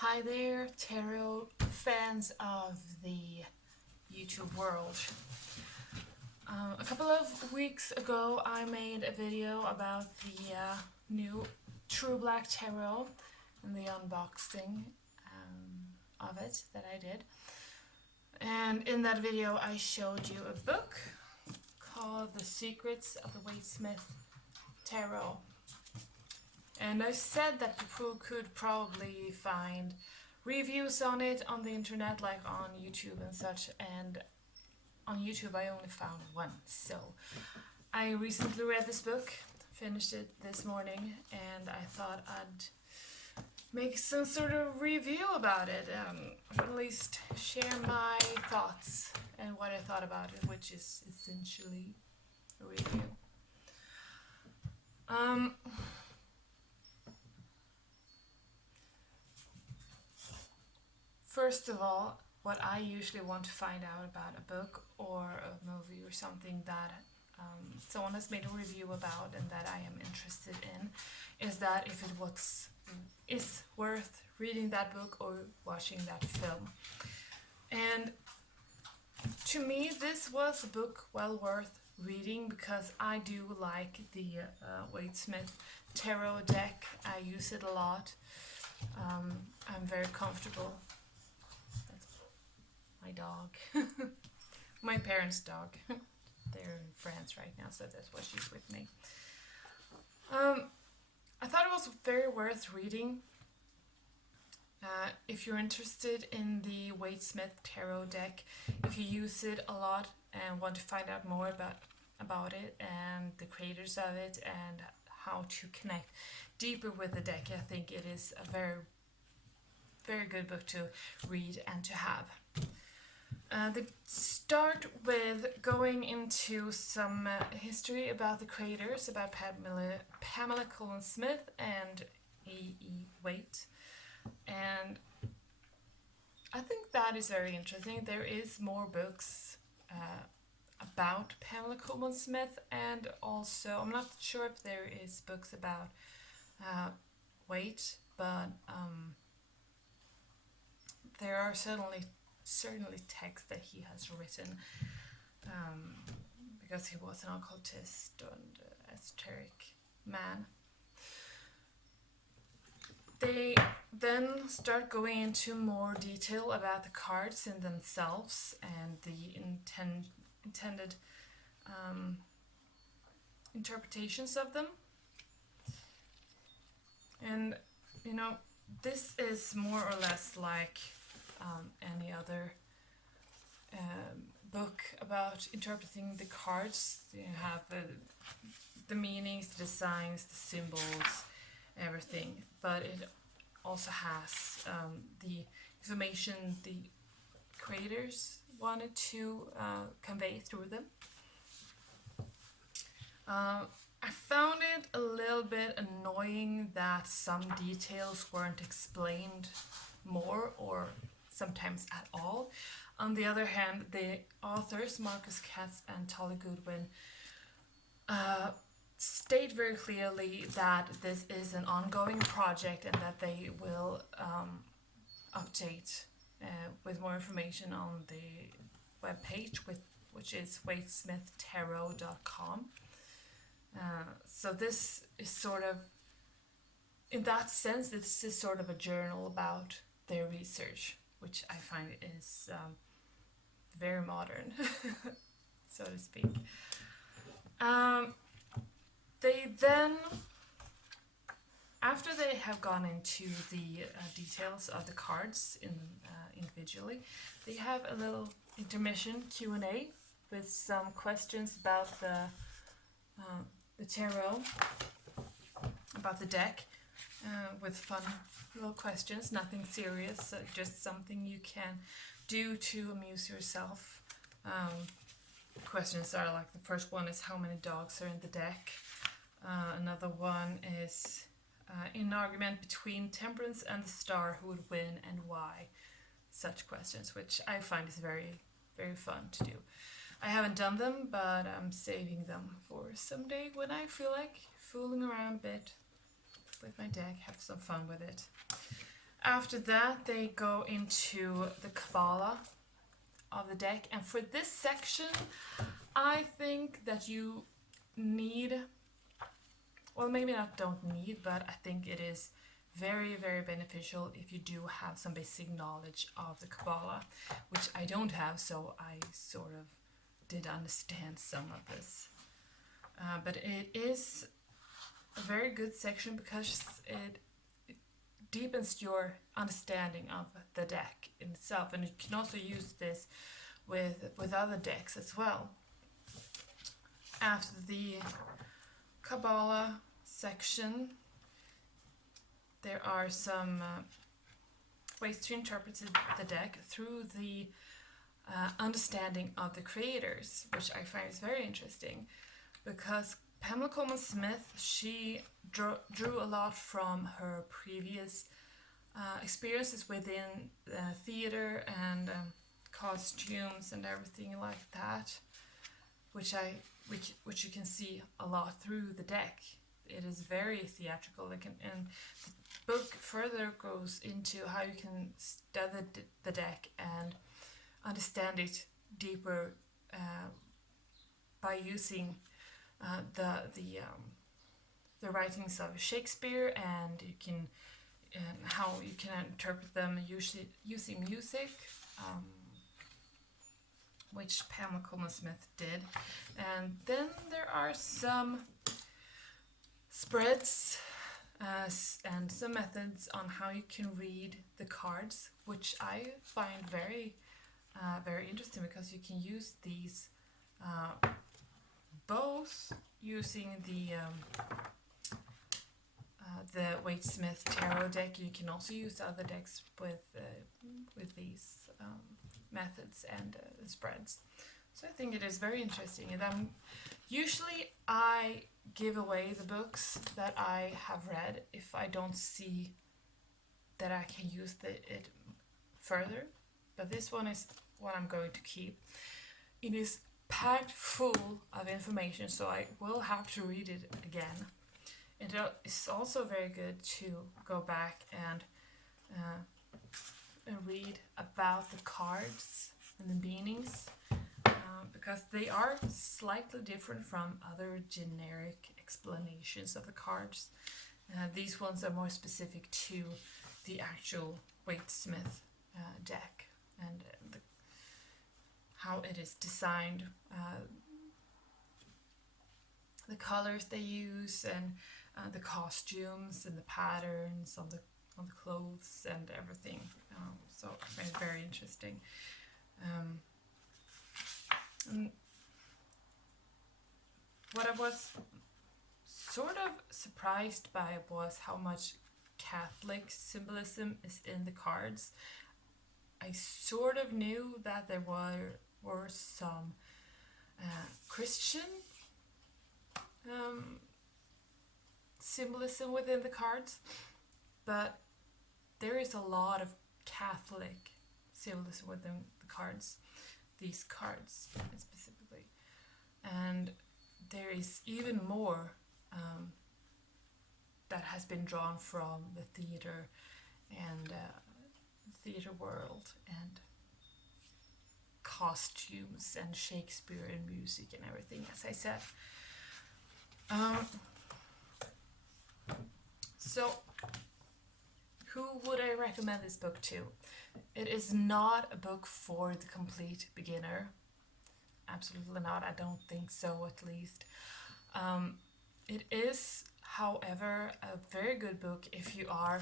Hi there, tarot fans of the YouTube world. A couple of weeks ago I made a video about the new True Black Tarot and the unboxing of it that I did. And in that video I showed you a book called The Secrets of the Waite-Smith Tarot. And I said that people could probably find reviews on it on the internet, like on YouTube and such, and on YouTube I only found one. So I recently read this book, finished it this morning, and I thought I'd make some sort of review about it, or at least share my thoughts and what I thought about it, which is essentially a review. First of all, what I usually want to find out about a book or a movie or something that someone has made a review about and that I am interested in is that if it is worth reading that book or watching that film. And to me, this was a book well worth reading because I do like the Waite-Smith Tarot deck. I use it a lot. I'm very comfortable. My dog. My parents' dog. They're in France right now, so that's why she's with me. I thought it was very worth reading. If you're interested in the Waite-Smith Tarot deck, if you use it a lot and want to find out more about it and the creators of it and how to connect deeper with the deck, I think it is a very, very good book to read and to have. They start with going into some history about the creators, about Pamela Colin-Smith and A.E. Waite. And I think that is very interesting. There is more books about Pamela Colin-Smith, and also I'm not sure if there is books about Waite, but there are certainly texts that he has written because he was an occultist and esoteric man. They then start going into more detail about the cards in themselves and the intended interpretations of them. And you know, this is more or less like any other book about interpreting the cards. You have the meanings, the designs, the symbols, everything, but it also has the information the creators wanted to convey through them. I found it a little bit annoying that some details weren't explained more or sometimes at all. On the other hand, the authors, Katz and Tali Goodwin, state very clearly that this is an ongoing project and that they will update with more information on the webpage, which is waitesmithtarot.com. So this is sort of, in that sense, this is sort of a journal about their research, which I find is very modern, so to speak. They then, after they have gone into the details of the cards individually, they have a little intermission Q&A with some questions about the tarot, about the deck, with fun little questions, nothing serious, just something you can do to amuse yourself. Questions are like, the first one is how many dogs are in the deck. Another one is in an argument between Temperance and the Star, who would win and why? Such questions, which I find is very, very fun to do. I haven't done them, but I'm saving them for someday when I feel like fooling around a bit with my deck, have some fun with it. After that, they go into the Kabbalah of the deck. And for this section, I think that you need, well, maybe not don't need, but I think it is very, very beneficial if you do have some basic knowledge of the Kabbalah, which I don't have, so I sort of did understand some of this. But it is a very good section because it deepens your understanding of the deck in itself, and you can also use this with other decks as well. After the Kabbalah section, there are some ways to interpret the deck through the understanding of the creators, which I find is very interesting, because Pamela Coleman Smith, she drew a lot from her previous experiences within theater and costumes and everything like that, which you can see a lot through the deck. It is very theatrical, and the book further goes into how you can study the deck and understand it deeper by using the writings of Shakespeare, and you can how you can interpret them using music, which Pamela Coleman Smith did. And then there are some spreads and some methods on how you can read the cards, which I find very interesting, because you can use these both using the Waite-Smith Tarot deck. You can also use other decks with these methods and spreads. So I think it is very interesting. And usually I give away the books that I have read if I don't see that I can use it further. But this one is what I'm going to keep. It is packed full of information, so I will have to read it again. It is also very good to go back and read about the cards and the meanings, because they are slightly different from other generic explanations of the cards. These ones are more specific to the actual Waite-Smith deck and how it is designed, the colors they use, and the costumes and the patterns on the clothes and everything. So I find it very interesting. And what I was sort of surprised by was how much Catholic symbolism is in the cards. I sort of knew that there were some Christian symbolism within the cards, but there is a lot of Catholic symbolism within the cards, these cards specifically, and there is even more that has been drawn from the theater and theater world and costumes and Shakespeare and music and everything, as I said. So who would I recommend this book to? It is not a book for the complete beginner. Absolutely not. I don't think so, at least. It is, however, a very good book if you are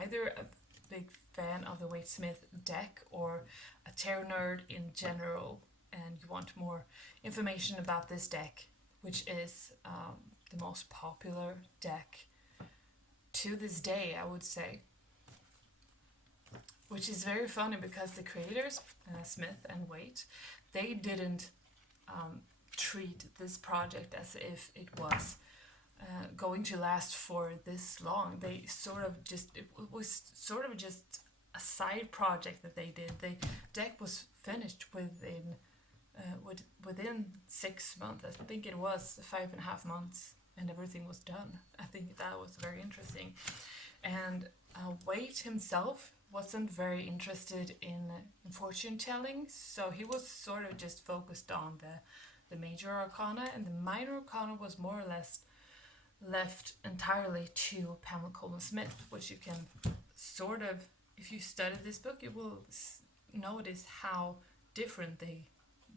either a big fan of the Waite-Smith deck or a tarot nerd in general, and you want more information about this deck, which is the most popular deck to this day, I would say. Which is very funny, because the creators, Smith and Waite, they didn't treat this project as if it was going to last for this long. They sort of just, it was sort of just a side project that they did. The deck was finished within 6 months. I think it was 5.5 months, and everything was done. I think that was very interesting. And Waite himself wasn't very interested in fortune telling, so he was sort of just focused on the major arcana, and the minor arcana was more or less left entirely to Pamela Coleman Smith, which you can sort of, if you study this book, you will notice how different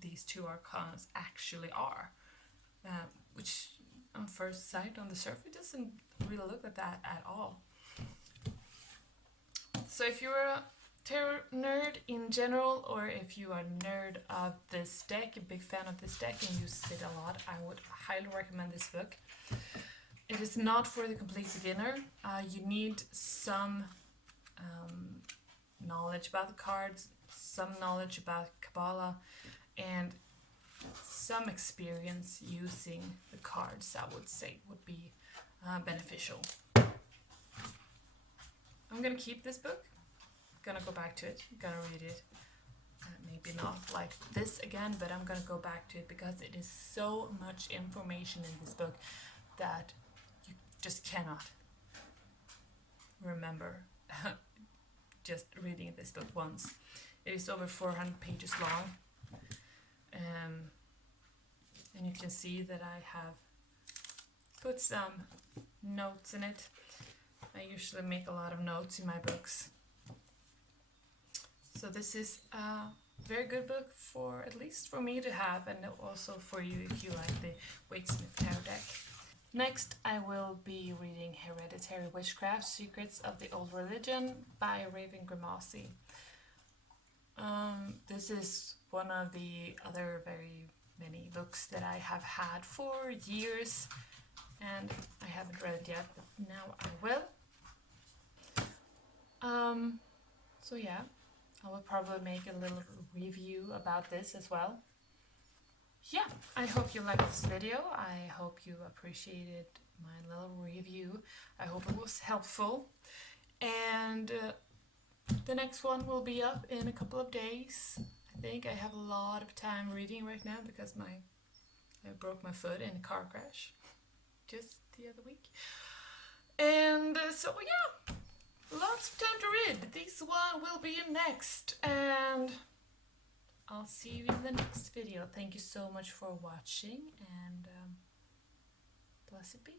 these two arcanas actually are, which on first sight, on the surface, doesn't really look at that at all. So if you're a tarot nerd in general, or if you are a nerd of this deck, a big fan of this deck and use it a lot, I would highly recommend this book. It is not for the complete beginner. You need some knowledge about the cards, some knowledge about Kabbalah, and some experience using the cards, I would say, would be beneficial. I'm gonna keep this book, gonna go back to it, gonna read it. Maybe not like this again, but I'm gonna go back to it because it is so much information in this book that you just cannot remember just reading this book once. It is over 400 pages long, and you can see that I have put some notes in it. I usually make a lot of notes in my books. So this is a very good book, for at least for me to have, and also for you if you like the Waite-Smith Tarot deck. Next, I will be reading Hereditary Witchcraft: Secrets of the Old Religion by Raven Grimassi. This is one of the other very many books that I have had for years, and I haven't read it yet, but now I will. So yeah, I will probably make a little review about this as well. Yeah, I hope you liked this video. I hope you appreciated my little review. I hope it was helpful. And the next one will be up in a couple of days. I think I have a lot of time reading right now because I broke my foot in a car crash just the other week. And so yeah, lots of time to read. This one will be next, and I'll see you in the next video. Thank you so much for watching, and blessed be.